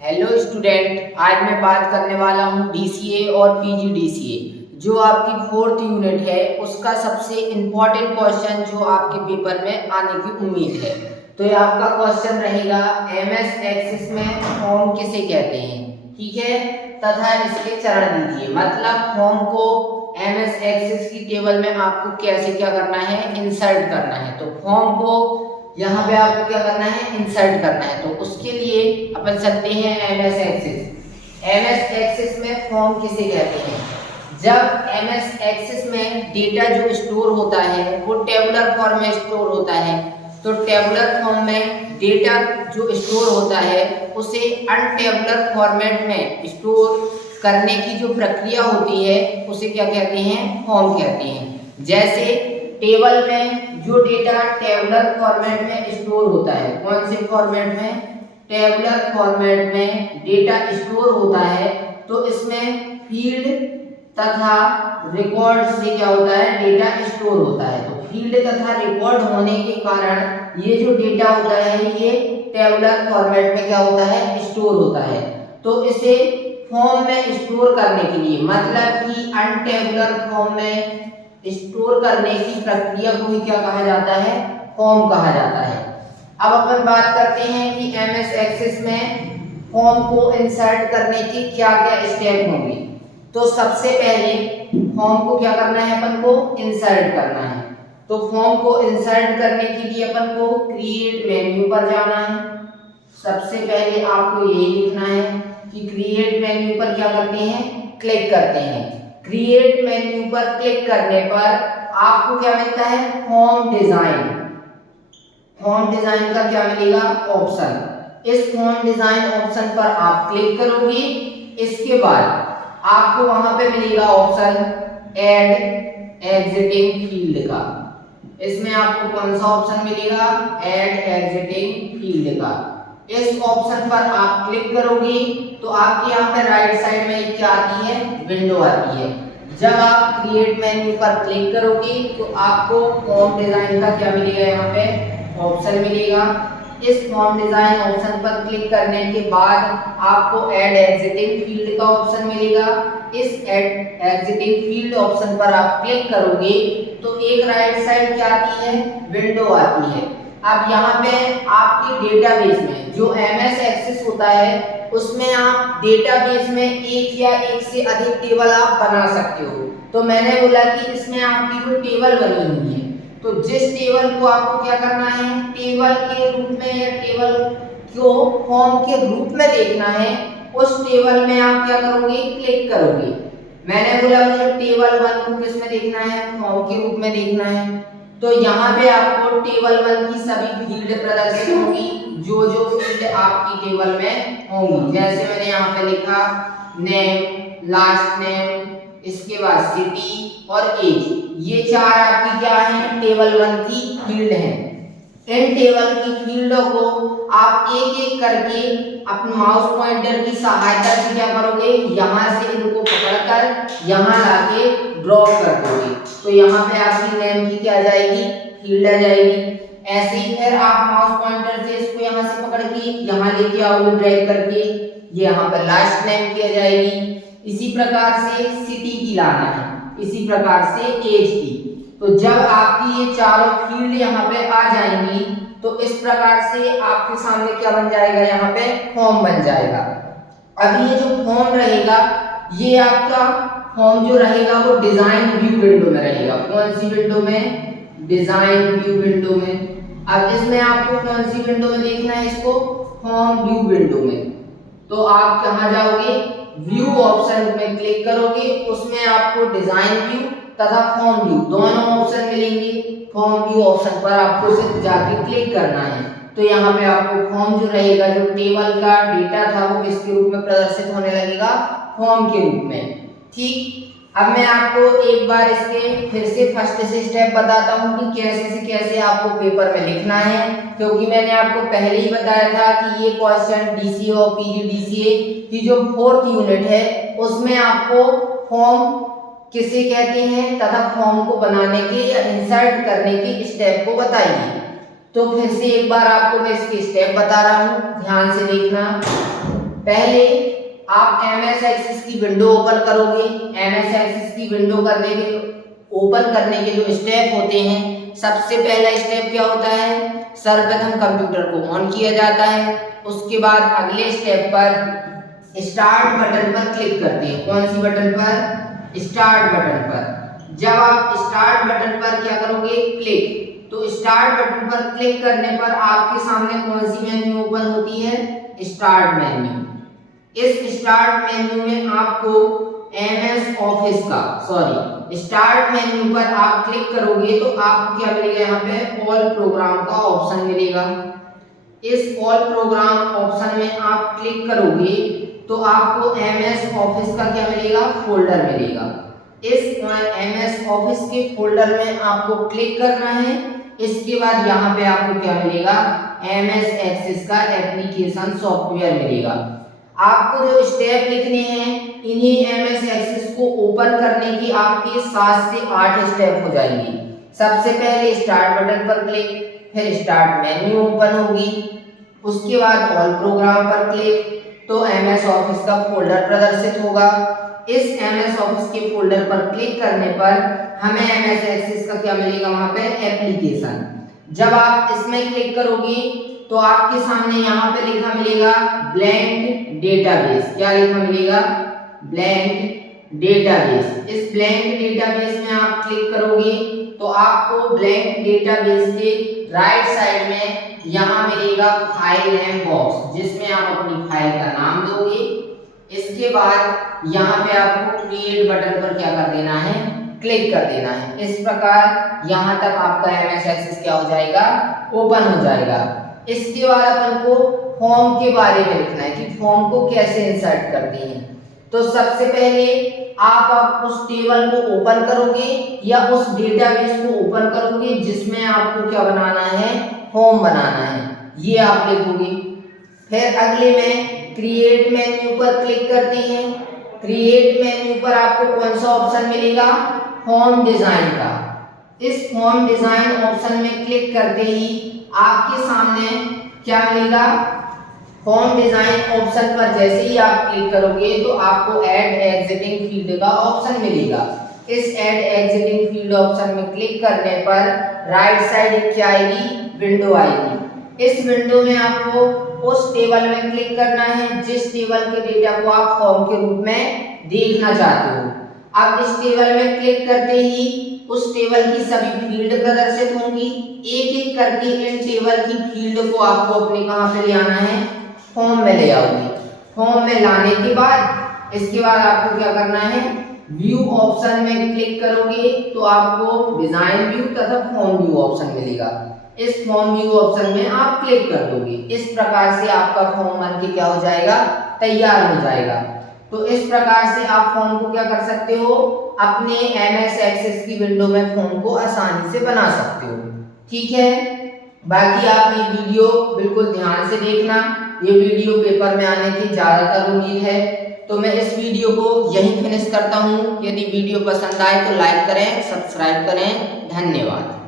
Hello student, आज मैं बात करने वाला हूँ डीसीए और पीजीडीसीए जो आपकी 4th यूनिट है उसका सबसे इम्पोर्टेंट क्वेश्चन जो आपके पेपर में आने की उम्मीद है। तो ये आपका क्वेश्चन रहेगा एमएस एक्सिस में फॉर्म किसे कहते हैं, ठीक है, तथा इसके चरण दीजिए। मतलब फॉर्म को एमएस एक्सिस की टेबल में आपको कैसे क्या करना है, इंसर्ट करना है। तो फॉर्म को यहाँ पे आपको क्या करना है, इंसर्ट करना है। तो उसके लिए अपन चलते हैं एमएस एक्सिस। एमएस एक्सिस में फॉर्म किसे कहते हैं? जब एमएस एक्सिस में डेटा जो स्टोर होता है वो टेबुलर फॉर्म में स्टोर होता है, तो टेबुलर फॉर्म में डेटा जो स्टोर होता है उसे अनटेबुलर फॉर्मेट में स्टोर करने की जो प्रक्रिया होती है उसे क्या कहते हैं, फॉर्म कहते हैं। जैसे टेबल में जो डेटा टेबुलर फॉर्मेट में स्टोर होता है, कौन से फॉर्मेट में, टेबुलर फॉर्मेट में डेटा स्टोर होता है, तो इसमें फील्ड तथा रिकॉर्ड से क्या होता है, डेटा स्टोर होता है। तो फील्ड तथा रिकॉर्ड होने के कारण ये जो डेटा होता है ये टेबुलर फॉर्मेट में क्या होता है, स्टोर होता है। तो इसे फॉर्म में स्टोर करने के लिए, मतलब कि अनटेबुलर फॉर्म में स्टोर करने की प्रक्रिया को ही क्या कहा जाता है, फॉर्म कहा जाता है। अब अपन बात करते हैं कि एमएस एक्सिस में फॉर्म को इंसर्ट करने की क्या क्या स्टेप होंगे। तो सबसे पहले फॉर्म को क्या करना है, अपन को इंसर्ट करना है। तो फॉर्म को इंसर्ट करने के लिए अपन को क्रिएट मेन्यू पर जाना है। सबसे पहले आपको ये लिखना है कि क्रिएट मेन्यू पर क्या करते हैं, क्लिक करते हैं। क्रिएट मेन्यू पर क्लिक करने पर आपको क्या मिलता है, फॉर्म डिजाइन। फॉर्म डिजाइन का क्या मिलेगा, ऑप्शन। इस फॉर्म डिजाइन ऑप्शन पर आप क्लिक करोगे, इसके बाद आपको वहां पे मिलेगा ऑप्शन ऐड एग्जिटिंग फील्ड का। इसमें आपको कौन सा ऑप्शन मिलेगा, ऐड एग्जिटिंग फील्ड का। इस ऑप्शन पर आप क्लिक करोगे तो आपके यहाँ पे राइट साइड में क्या आती है, विंडो आती है। जब आप क्रिएट मेन्यू पर क्लिक करोगे तो आपको फॉर्म डिजाइन का क्या मिलेगा, यहाँ पे ऑप्शन मिलेगा। इस फॉर्म डिजाइन ऑप्शन पर क्लिक करने के बाद आपको ऐड एग्जिटिंग फील्ड का ऑप्शन मिलेगा। इस ऐड एग्जिटिंग फील्ड ऑप्शन पर आप क्लिक करोगे तो एक राइट साइड क्या आती है, विंडो आती है। अब यहाँ पे आपके डेटाबेस में जो एमएस एक्सेस होता है उसमें आप डेटाबेस में एक या एक से अधिक टेबल आप बना सकते हो। तो मैंने बोला कि इसमें आपकी जो टेबल बनी हुई है, तो जिस टेबल को आपको क्या करना है, टेबल के रूप में या टेबल को फॉर्म के रूप में देखना है, उस टेबल में आप क्या करोगे, क्लिक करोगे। मैंने बोला मुझे टेबल 1 को किस में देखना है, फॉर्म के रूप में देखना है। तो यहाँ पे आपको टेबल 1 की सभी फील्ड प्रदर्शित होंगी, जो जो फील्ड आपकी टेबल में होंगी। जैसे मैंने यहाँ पे लिखा नेम, लास्ट नेम, इसके बाद सिटी और एज, ये चार आपकी क्या है, टेबल 1 की फील्ड है। इन टेबल की फील्डों को आप एक एक करके अपने माउस पॉइंटर की सहायता से क्या करोगे, यहाँ से इनको पकड़कर यहाँ लाके ड्रॉ कर दोगे। तो यहाँ पे आपकी नेम की क्या आ जाएगी, फील्ड आ जाएगी। ऐसे ही फिर आप माउस पॉइंटर से इसको यहाँ से पकड़ के यहाँ लेके आओगे ड्रैग करके, ये यहाँ पर लास्ट नेम की आ जाएगी। इसी प्रकार से सिटी की लाना है, इसी प्रकार से एज की। तो जब आपकी ये चारों फील्ड यहाँ पे आ जाएंगी तो इस प्रकार से आपके सामने क्या बन जाएगा, यहाँ पे फॉर्म बन जाएगा। अब ये जो फॉर्म रहेगा, ये आपका फॉर्म जो रहेगा वो डिजाइन व्यू विंडो में रहेगा। कौन सी विंडो में, डिजाइन व्यू विंडो में। अब इसमें आपको कौन सी विंडो में देखना है, इसको फॉर्म व्यू विंडो में। तो आप कहाँ जाओगे, व्यू ऑप्शन में क्लिक करोगे, उसमें आपको डिजाइन व्यू तथा फॉर्म व्यू दोनों ऑप्शन मिलेंगे। फॉर्म व्यू ऑप्शन पर आपको सिर्फ जाके क्लिक करना है। तो यहाँ पे आपको फॉर्म जो रहेगा, जो टेबल का डेटा था वो किसके रूप में प्रदर्शित होने लगेगा, फॉर्म के रूप में। ठीक, अब मैं आपको एक बार इसके फिर से फर्स्ट से स्टेप बताता हूँ कि कैसे से कैसे आपको पेपर में लिखना है, क्योंकि मैंने आपको पहले ही बताया था कि ये क्वेश्चन डीसीए और पीजीडीसीए की जो 4th यूनिट है उसमें आपको फॉर्म किसे कहते हैं तथा फॉर्म को बनाने के या इंसर्ट करने के स्टेप को बताइए। तो फिर से एक बार आपको मैं इसके स्टेप बता रहा हूँ, ध्यान से देखना। पहले आप MS एक्सेस की विंडो ओपन करोगे। MS एक्सेस की विंडो ओपन करने के जो स्टेप होते हैं, सबसे पहला स्टेप क्या होता है, सर्वप्रथम कंप्यूटर को ऑन किया जाता है। उसके बाद अगले स्टेप पर स्टार्ट बटन पर क्लिक करते हैं। कौन सी बटन पर? स्टार्ट बटन पर। जब आप स्टार्ट बटन पर क्या करोगे, क्लिक, तो स्टार्ट बटन पर क्लिक करने पर आपके सामने कौन सी मेन्यू ओपन होती है? Start menu. इस स्टार्ट मेन्यू में आपको MS ऑफिस का स्टार्ट मेन्यू पर आप क्लिक करोगे तो आपको क्या मिलेगा, यहाँ पे ऑल प्रोग्राम का ऑप्शन मिलेगा। इस ऑल प्रोग्राम ऑप्शन में आप क्लिक करोगे तो आपको MS ऑफिस का क्या मिलेगा, फोल्डर मिलेगा। इस MS ऑफिस के फोल्डर में आपको क्लिक करना है। इसके बाद यहाँ पे आपको क्या मिलेगा, MS एक्सेस का एप्लीकेशन सॉफ्टवेयर मिलेगा। आपको जो स्टेप लिखने हैं, इन्हीं MS एक्सेस को ओपन करने की आपके 7 से 8 स्टेप हो जाएंगे। सबसे पहले स्टार्ट बटन पर क्लिक, फिर स्टार्ट मेन्यू ओपन होगी, उसके बाद ऑल प्रोग्राम पर क्लिक, तो MS ऑफिस का फोल्डर प्रदर्शित होगा। इस MS ऑफिस के फोल्डर पर क्लिक करने पर हमें MS एक्सेस का क्या मिलेगा, वहां पे एप्लीकेशन। जब आप इसमें क्लिक करोगे तो आपके सामने यहाँ पे लिखा मिलेगा ब्लैंक डेटाबेस। क्या लिखा मिलेगा? Blank database. इस ब्लैंक डेटाबेस में आप क्लिक करोगे तो आपको ब्लैंक डेटाबेस के राइट साइड में यहाँ मिलेगा फाइल नेम बॉक्स, जिसमें आप अपनी फाइल का नाम दोगे। इसके बाद यहाँ पे आपको क्रिएट बटन पर क्या कर देना है, क्लिक कर देना है। इस प्रकार यहाँ तक आपका MS एक्सेस क्या हो जाएगा, ओपन हो जाएगा। इसके बाद अपन को फॉर्म के बारे में लिखना है कि फॉर्म को कैसे इंसर्ट करते हैं। तो सबसे पहले आप उस टेबल को ओपन करोगे या उस डेटाबेस को ओपन करोगे जिसमें आपको क्या बनाना है, फॉर्म बनाना है, ये आप लिखोगे। फिर अगले में क्रिएट मेन्यू पर क्लिक करते हैं। क्रिएट मेन्यू पर आपको कौन सा ऑप्शन मिलेगा, फॉर्म डिजाइन का। इस फॉर्म डिजाइन ऑप्शन में क्लिक करते ही आपके सामने क्या मिलेगा, फॉर्म डिजाइन ऑप्शन पर जैसे ही आप क्लिक करोगे तो आपको ऐड एग्जिटिंग फील्ड का ऑप्शन मिलेगा। इस ऐड एग्जिटिंग फील्ड ऑप्शन में क्लिक करने पर राइट साइड क्या आएगी, विंडो आएगी। इस विंडो में आपको उस टेबल में क्लिक करना है जिस टेबल के डेटा को आप फॉर्म के रूप में देखना चाहते हो। अब इस टेबल में क्लिक करते ही उस टेबल की सभी फील्ड प्रदर्शित होंगी। एक एक करके इन टेबल की फील्ड को आपको अपने कहां पे ले आना है, फॉर्म में ले आओगे। फॉर्म में लाने के बाद इसके बाद आपको क्या करना है, व्यू ऑप्शन में क्लिक करोगे तो आपको डिजाइन व्यू तथा फॉर्म व्यू ऑप्शन मिलेगा। इस फॉर्म व्यू ऑप्शन में आप क्लिक कर दोगे। इस प्रकार से आपका फॉर्म बन के क्या हो जाएगा, तैयार हो जाएगा। तो इस प्रकार से आप फॉर्म को क्या कर सकते हो, अपने MS एक्सेस की विंडो में फॉर्म को आसानी से बना सकते हो। ठीक है, बाकी आप ये वीडियो बिल्कुल ध्यान से देखना। ये वीडियो पेपर में आने की ज्यादातर उम्मीद है। तो मैं इस वीडियो को यहीं फिनिश करता हूँ। यदि वीडियो पसंद आए तो लाइक करें, सब्सक्राइब करें। धन्यवाद।